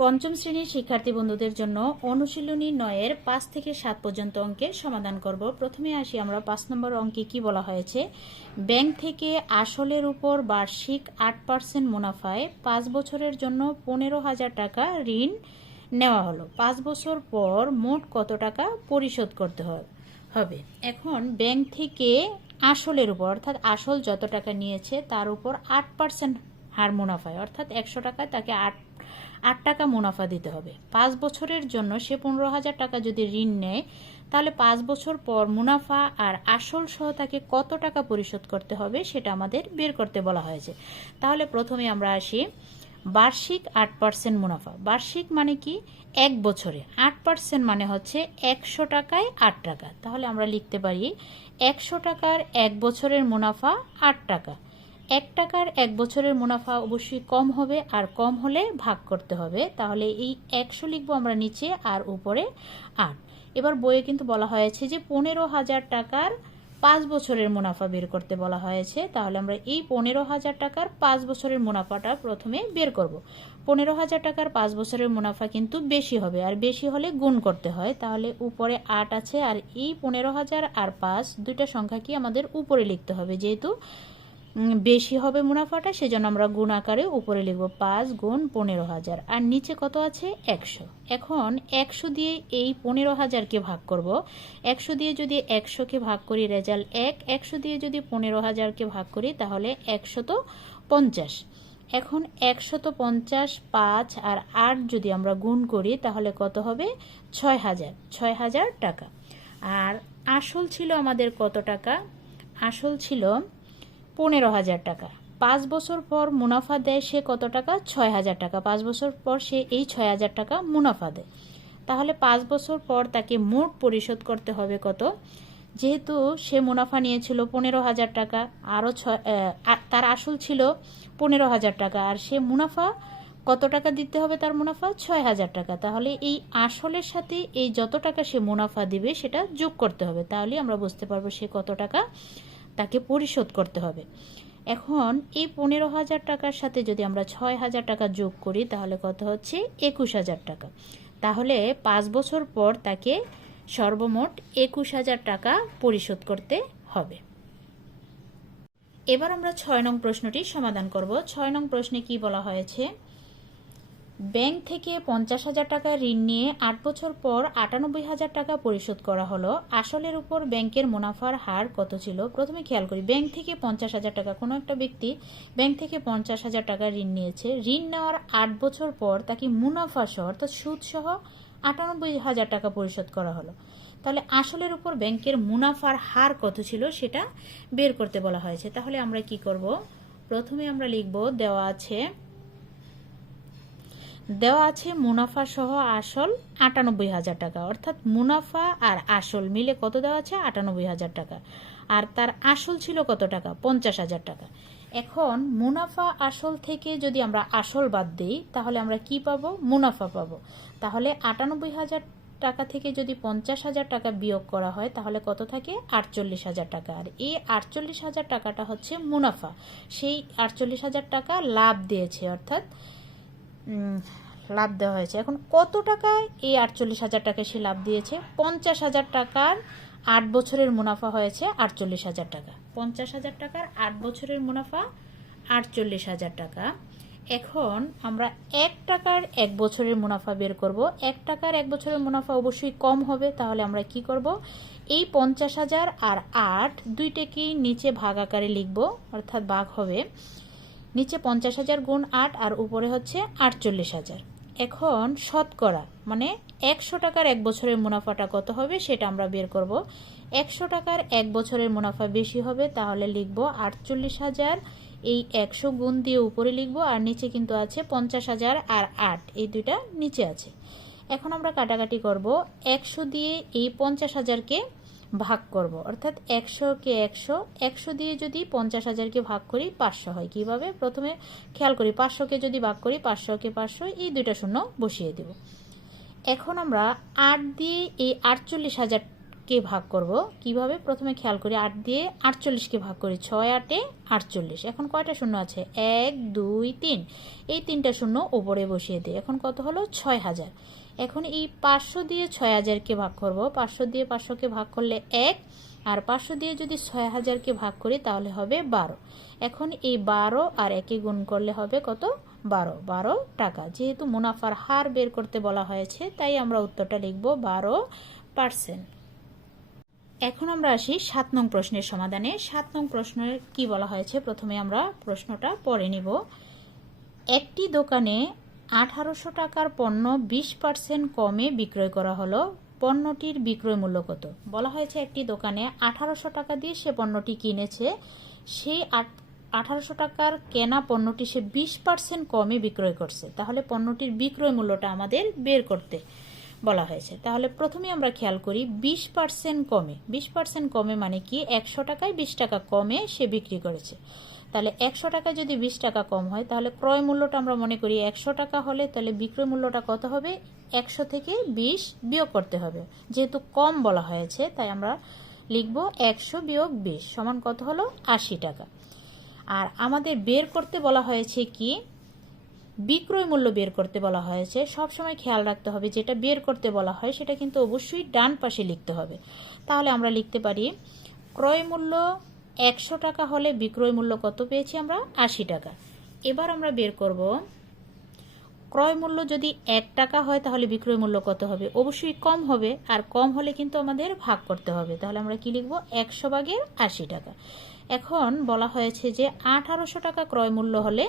পঞ্চম শ্রেণির শিক্ষার্থী বন্ধুদের জন্য অনুশীলনী নয়ের পাঁচ থেকে সাত পর্যন্ত অঙ্কের সমাধান করব। প্রথমে আসি আমরা, পাঁচ নম্বর অঙ্কে কি বলা হয়েছে? ব্যাংক থেকে আসলের উপর বার্ষিক আট পার্সেন্ট মুনাফায় পাঁচ বছরের জন্য পনেরো হাজার টাকা ঋণ নেওয়া হলো। পাঁচ বছর পর মোট কত টাকা পরিশোধ করতে হবে? এখন ব্যাংক থেকে আসলের উপর, অর্থাৎ আসল যত টাকা নিয়েছে তার উপর আট পার্সেন্ট হার মুনাফায়, অর্থাৎ একশো টাকায় তাকে আট আট টাকা মুনাফা দিতে হবে। পাঁচ বছরের জন্য সে পনেরো হাজার টাকা যদি ঋণ নেয়, তাহলে পাঁচ বছর পর মুনাফা আর আসল সহ তাকে কত টাকা পরিশোধ করতে হবে সেটা আমাদের বের করতে বলা হয়েছে। তাহলে প্রথমে আমরা আসি, বার্ষিক আট পার্সেন্ট মুনাফা। বার্ষিক মানে কি? এক বছরে। আট পার্সেন্ট মানে হচ্ছে একশো টাকায় আট টাকা। তাহলে আমরা লিখতে পারি, একশো টাকার এক বছরের মুনাফা আট টাকা। এক টাকার এক বছরের মুনাফা অবশ্যই কম হবে আর কম হলে ভাগ করতে হবে। তাহলে এই একশো লিখব আমরা নিচে আর উপরে আট। এবার বইয়ে কিন্তু বলা হয়েছে যে পনেরো হাজার টাকার পাঁচ বছরের মুনাফা বের করতে বলা হয়েছে। তাহলে আমরা এই পনেরো হাজার টাকার পাঁচ বছরের মুনাফাটা প্রথমে বের করব। পনেরো হাজার টাকার পাঁচ বছরের মুনাফা কিন্তু বেশি হবে আর বেশি হলে গুণ করতে হয়। তাহলে উপরে আট আছে আর এই পনেরো হাজার আর পাঁচ দুইটা সংখ্যা কি আমাদের উপরে লিখতে হবে যেহেতু বেশি হবে মুনাফাটা, সেজন্য আমরা গুণ আকারে উপরে লিখব পাঁচ গুণ পনেরো হাজার। আর নিচে কত আছে? একশো। এখন একশো দিয়ে এই পনেরো হাজারকে ভাগ করব। একশো দিয়ে যদি একশোকে ভাগ করি রেজাল্ট এক, একশো দিয়ে যদি পনেরো হাজারকে ভাগ করি তাহলে একশত পঞ্চাশ। এখন একশত পঞ্চাশ পাঁচ আর আট যদি আমরা গুণ করি তাহলে কত হবে? ছয় হাজার। ছয় হাজার টাকা। আর আসল ছিল আমাদের কত টাকা? আসল ছিল পনেরো হাজার টাকা। পাঁচ বছর পর মুনাফা দেয় সে কত টাকা? ছয় হাজার টাকা। পাঁচ বছর পর সে এই ছয় হাজার টাকা মুনাফা দেয়। তাহলে পাঁচ বছর পর তাকে মোট পরিশোধ করতে হবে কত? যেহেতু সে মুনাফা নিয়েছিল পনেরো হাজার টাকা, আরও ছয় তার আসল ছিল পনেরো হাজার টাকা। আর সে মুনাফা কত টাকা দিতে হবে তার মুনাফা? ছয় হাজার টাকা। তাহলে এই আসলের সাথে এই যত টাকা সে মুনাফা দিবে সেটা যোগ করতে হবে। তাহলে আমরা বুঝতে পারব সে কত টাকা? তাকে পরিশোধ করতে হবে। এখন এই পনেরো হাজার টাকার সাথে যদি আমরা ছয় হাজার টাকা যোগ করি, তাহলে কত হচ্ছে? একুশ হাজার টাকা। তাহলে পাঁচ বছর পর তাকে সর্বমোট একুশ হাজার টাকা পরিশোধ করতে হবে। এবার আমরা ছয় নং প্রশ্নটি সমাধান করব। ছয় নং প্রশ্নে কি বলা হয়েছে? ব্যাংক থেকে পঞ্চাশ হাজার টাকা ঋণ নিয়ে আট বছর পর আটানব্বই হাজার টাকা পরিশোধ করা হলো। আসলের উপর ব্যাংকের মুনাফার হার কত ছিল? প্রথমে খেয়াল করি, ব্যাংক থেকে পঞ্চাশ হাজার টাকা, কোনো একটা ব্যক্তি ব্যাংক থেকে পঞ্চাশ হাজার টাকা ঋণ নিয়েছে। ঋণ নেওয়ার আট বছর পর তাকে মুনাফা সহ, অর্থাৎ সুদ সহ আটানব্বই হাজার টাকা পরিশোধ করা হলো। তাহলে আসলের উপর ব্যাংকের মুনাফার হার কত ছিল সেটা বের করতে বলা হয়েছে। তাহলে আমরা কি করব? প্রথমে আমরা লিখব, দেওয়া আছে দেওয়া আছে মুনাফা সহ আসল আটানব্বই হাজার টাকা। অর্থাৎ মুনাফা আর আসল মিলে কত দেওয়া আছে? আটানব্বই হাজার টাকা। আর তার আসল ছিল কত টাকা? পঞ্চাশ হাজার টাকা। এখন মুনাফা আসল থেকে যদি আমরা আসল বাদ দিই, তাহলে আমরা কি পাবো? মুনাফা পাবো। তাহলে আটানব্বই হাজার টাকা থেকে যদি পঞ্চাশ হাজার টাকা বিয়োগ করা হয়, তাহলে কত থাকে? আটচল্লিশ হাজার টাকা। আর এই আটচল্লিশ হাজার টাকাটা হচ্ছে মুনাফা। সেই আটচল্লিশ হাজার টাকা লাভ দিয়েছে, অর্থাৎ লাভ দেওয়া হয়েছে। এখন কত টাকায় এই আটচল্লিশ হাজার টাকা সে লাভ দিয়েছে? পঞ্চাশ হাজার টাকার আট বছরের মুনাফা হয়েছে আটচল্লিশ হাজার টাকা। পঞ্চাশ হাজার টাকার আট বছরের মুনাফা আটচল্লিশ হাজার টাকা। এখন আমরা এক টাকার এক বছরের মুনাফা বের করব। এক টাকার এক বছরের মুনাফা অবশ্যই কম হবে, তাহলে আমরা কি করব? এই পঞ্চাশ হাজার আর আট দুইটাকেই নিচে ভাগ আকারে লিখব, অর্থাৎ ভাগ হবে নিচে পঞ্চাশ হাজার গুণ আট আর উপরে হচ্ছে আটচল্লিশ হাজার। এখন শতকরা মানে একশো টাকার এক বছরের মুনাফাটা কত হবে সেটা আমরা বের করব। একশো টাকার এক বছরের মুনাফা বেশি হবে তাহলে লিখব আটচল্লিশ হাজার, এই একশো গুণ দিয়ে উপরে লিখব আর নিচে কিন্তু আছে পঞ্চাশ হাজার আর আট, এই দুইটা নিচে আছে। এখন আমরা কাটাকাটি করব। একশো দিয়ে এই পঞ্চাশ হাজারকে ভাগ করব। অর্থাৎ একশোকে একশো একশো দিয়ে যদি পঞ্চাশ হাজারকে ভাগ করি, পাঁচশো হয়। কীভাবে? প্রথমে খেয়াল করি, পাঁচশোকে যদি ভাগ করি, পাঁচশোকে পাঁচশো, এই দুইটা শূন্য বসিয়ে দেব। এখন আমরা আট দিয়ে এই আটচল্লিশ হাজার কে ভাগ করব। কীভাবে? প্রথমে খেয়াল করি, আট দিয়ে আটচল্লিশকে ভাগ করি, ছয় আটে আটচল্লিশ। এখন কয়টা শূন্য আছে? এক, দুই, তিন। এই তিনটা শূন্য ওপরে বসিয়ে দিই। এখন কত হলো? ছয় হাজার। এখন এই পাঁচশো দিয়ে ছয় হাজারকে ভাগ করব। পাঁচশো দিয়ে পাঁচশোকে ভাগ করলে এক, আর পাঁচশো দিয়ে যদি ছয় হাজারকে ভাগ করি তাহলে হবে বারো। এখন এই বারো আর একে গুণ করলে হবে কত? বারো। বারো টাকা। যেহেতু মুনাফার হার বের করতে বলা হয়েছে, তাই আমরা উত্তরটা লিখব বারো পার্সেন্ট। এখন আমরা আসি সাত নং প্রশ্নের সমাধানে। সাত নং প্রশ্নের কি বলা হয়েছে? প্রথমে আমরা প্রশ্নটা পড়ে নিব। একটি দোকানে আঠারোশো টাকার পণ্য বিশ পার্সেন্ট কমে বিক্রয় করা হলো। পণ্যটির বিক্রয় মূল্য কত? বলা হয়েছে একটি দোকানে আঠারোশো টাকা দিয়ে সে পণ্যটি কিনেছে। সেই আঠারোশো টাকার কেনা পণ্যটি সে বিশ পার্সেন্ট কমে বিক্রয় করছে। তাহলে পণ্যটির বিক্রয় মূল্যটা আমাদের বের করতে বলা হয়েছে। তাহলে প্রথমে আমরা খেয়াল করি, বিশ পার্সেন্ট কমে। বিশ পার্সেন্ট কমে মানে কি? একশো টাকায় বিশ টাকা কমে সে বিক্রি করেছে। তাহলে একশো টাকা যদি বিশ টাকা কম হয়, তাহলে ক্রয় মূল্যটা আমরা মনে করি একশো টাকা হলে তাহলে বিক্রয় মূল্যটা কত হবে? একশো থেকে বিশ বিয়োগ করতে হবে। যেহেতু কম বলা হয়েছে, তাই আমরা লিখব একশো বিয়োগ বিশ সমান কত হলো? আশি টাকা। আর আমাদের বের করতে বলা হয়েছে কি? বিক্রয় মূল্য বের করতে বলা হয়েছে। সব সময় খেয়াল রাখতে হবে, যেটা বের করতে বলা হয় সেটা কিন্তু অবশ্যই ডান পাশে লিখতে হবে। তাহলে আমরা লিখতে পারি, ক্রয় মূল্য একশো টাকা হলে বিক্রয় মূল্য কত পেয়েছি আমরা? আশি টাকা। এবার আমরা বের করব। ক্রয় মূল্য যদি এক টাকা হয়, তাহলে বিক্রয় মূল্য কত হবে? অবশ্যই কম হবে, আর কম হলে কিন্তু আমাদের ভাগ করতে হবে। তাহলে আমরা কি লিখব? একশো ভাগের আশি টাকা। এখন বলা হয়েছে যে আঠারোশো টাকা ক্রয় মূল্য হলে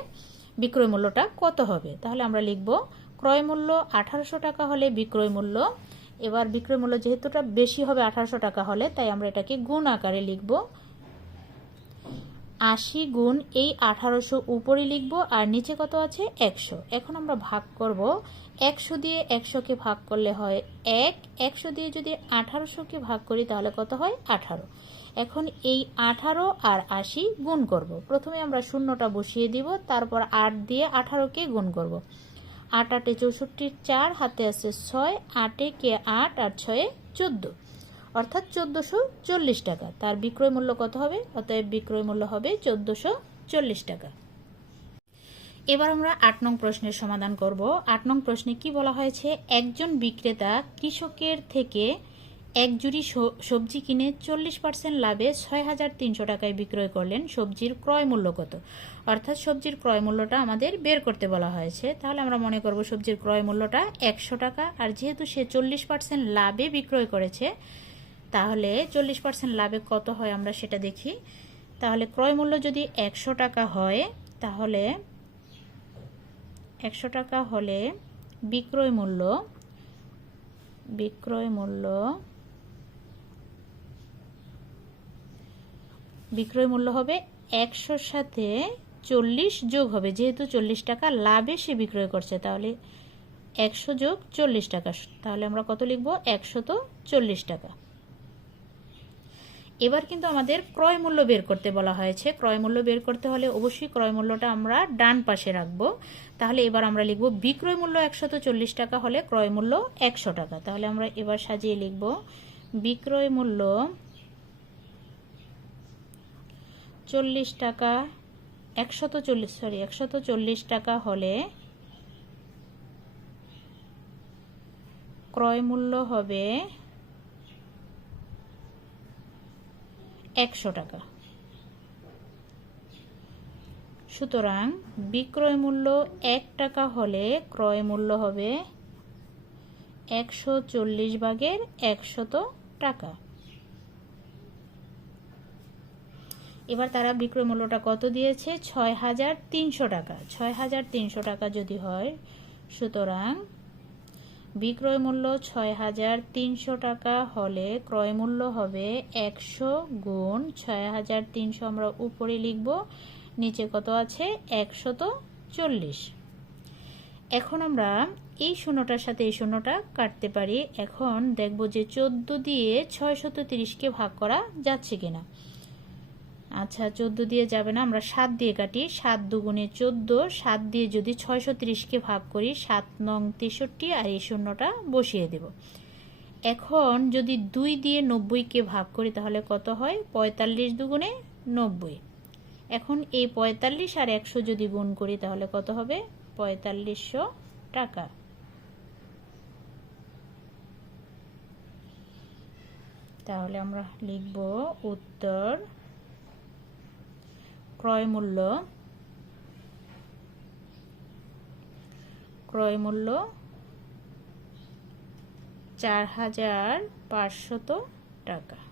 বিক্রয় মূল্যটা কত হবে? তাহলে আমরা লিখব, ক্রয় মূল্য আঠারোশো টাকা হলে বিক্রয় মূল্য। এবার বিক্রয় মূল্য যেহেতুটা বেশি হবে আঠারোশো টাকা হলে, তাই আমরা এটাকে গুণ আকারে লিখব। আশি গুণ এই আঠারোশো উপরে লিখব, আর নিচে কত আছে? একশো। এখন আমরা ভাগ করব। একশো দিয়ে একশোকে ভাগ করলে হয় এক। একশো দিয়ে যদি আঠারোশোকে ভাগ করি, তাহলে কত হয়? আঠারো। এখন এই আঠারো আর আশি গুণ করব। প্রথমে আমরা শূন্যটা বসিয়ে দিব, তারপর আট দিয়ে আঠারোকে গুণ করব। আট আটে চৌষট্টির চার, হাতে আছে ছয় আটে কে আট আর ছয়ে চোদ্দ। অর্থাৎ চোদ্দোশো চল্লিশ টাকা। তার বিক্রয় মূল্য কত হবে? অতএব বিক্রয় মূল্য হবে চোদ্দোশো চল্লিশ টাকা। এবার আমরা আট নং প্রশ্নের সমাধান করব। আট নং প্রশ্নে কি বলা হয়েছে? একজন বিক্রেতা কৃষকের থেকে এক জুড়ি সবজি কিনে চল্লিশ পার্সেন্ট লাভে ছয় হাজার তিনশো টাকায় বিক্রয় করলেন। সবজির ক্রয় মূল্য কত? অর্থাৎ সবজির ক্রয় মূল্যটা আমাদের বের করতে বলা হয়েছে। তাহলে আমরা মনে করব সবজির ক্রয় মূল্যটা একশো টাকা। আর যেহেতু সে চল্লিশ পার্সেন্ট লাভে বিক্রয় করেছে তাহলে চল্লিশ পার্সেন্ট লাভে কত হয় আমরা সেটা দেখি। তাহলে ক্রয় মূল্য যদি একশো টাকা হয়, তাহলে একশো টাকা হলে বিক্রয় মূল্য বিক্রয় মূল্য বিক্রয় মূল্য হবে একশোর সাথে চল্লিশ যোগ হবে। যেহেতু চল্লিশ টাকা লাভে সে বিক্রয় করছে, তাহলে একশো যোগ চল্লিশ টাকা। তাহলে আমরা কত লিখব? একশো তো চল্লিশ টাকা। এবার কিন্তু আমাদের ক্রয় মূল্য বের করতে বলা হয়েছে। ক্রয় মূল্য বের করতে হলে অবশ্যই ক্রয় মূল্যটা আমরা ডান পাশে রাখব। তাহলে এবার আমরা লিখব বিক্রয় মূল্য একশত চল্লিশ টাকা হলে ক্রয় মূল্য একশো টাকা। তাহলে আমরা এবার সাজিয়ে লিখব বিক্রয় মূল্য চল্লিশ টাকা, একশত চল্লিশ সরি একশত চল্লিশ টাকা হলে ক্রয় মূল্য হবে একশো টাকা। সুতরাং বিক্রয় মূল্য এক টাকা হলে ক্রয় মূল্য হবে একশো চল্লিশ ভাগের একশত টাকা। এবার তারা বিক্রয় মূল্যটা কত দিয়েছে? ছয় হাজার তিনশো টাকা। ছয় হাজার তিনশো টাকা যদি হয়, সুতরাং বিক্রয় মূল্য ছয় হাজার তিনশো টাকা হলে ক্রয় মূল্য হবে একশো গুণ ছয় হাজার তিনশো আমরা উপরে লিখব। নিচে কত আছে? একশত চল্লিশ। এখন আমরা এই শূন্যটার সাথে এই শূন্যটা কাটতে পারি। এখন দেখব যে চোদ্দ দিয়ে ছয়শত তিরিশকে ভাগ করা যাচ্ছে কিনা। আচ্ছা চোদ্দ দিয়ে যাবে না, আমরা সাত দিয়ে কাটি, সাত দুগুণে চোদ্দ, সাত দিয়ে যদি ছয়শো তিরিশকে ভাগ করি, সাত নং তেষট্টি আর এই শূন্যটা বসিয়ে দেব। এখন যদি দুই দিয়ে নব্বইকে ভাগ করি, তাহলে কত হয়? পঁয়তাল্লিশ দুগুণে নব্বই। এখন এই পঁয়তাল্লিশ আর একশো যদি গুণ করি, তাহলে কত হবে? পঁয়তাল্লিশশো টাকা। তাহলে আমরা লিখব উত্তর ক্রয় মূল্য ক্রয় মূল্য চার হাজার পাঁচশত টাকা।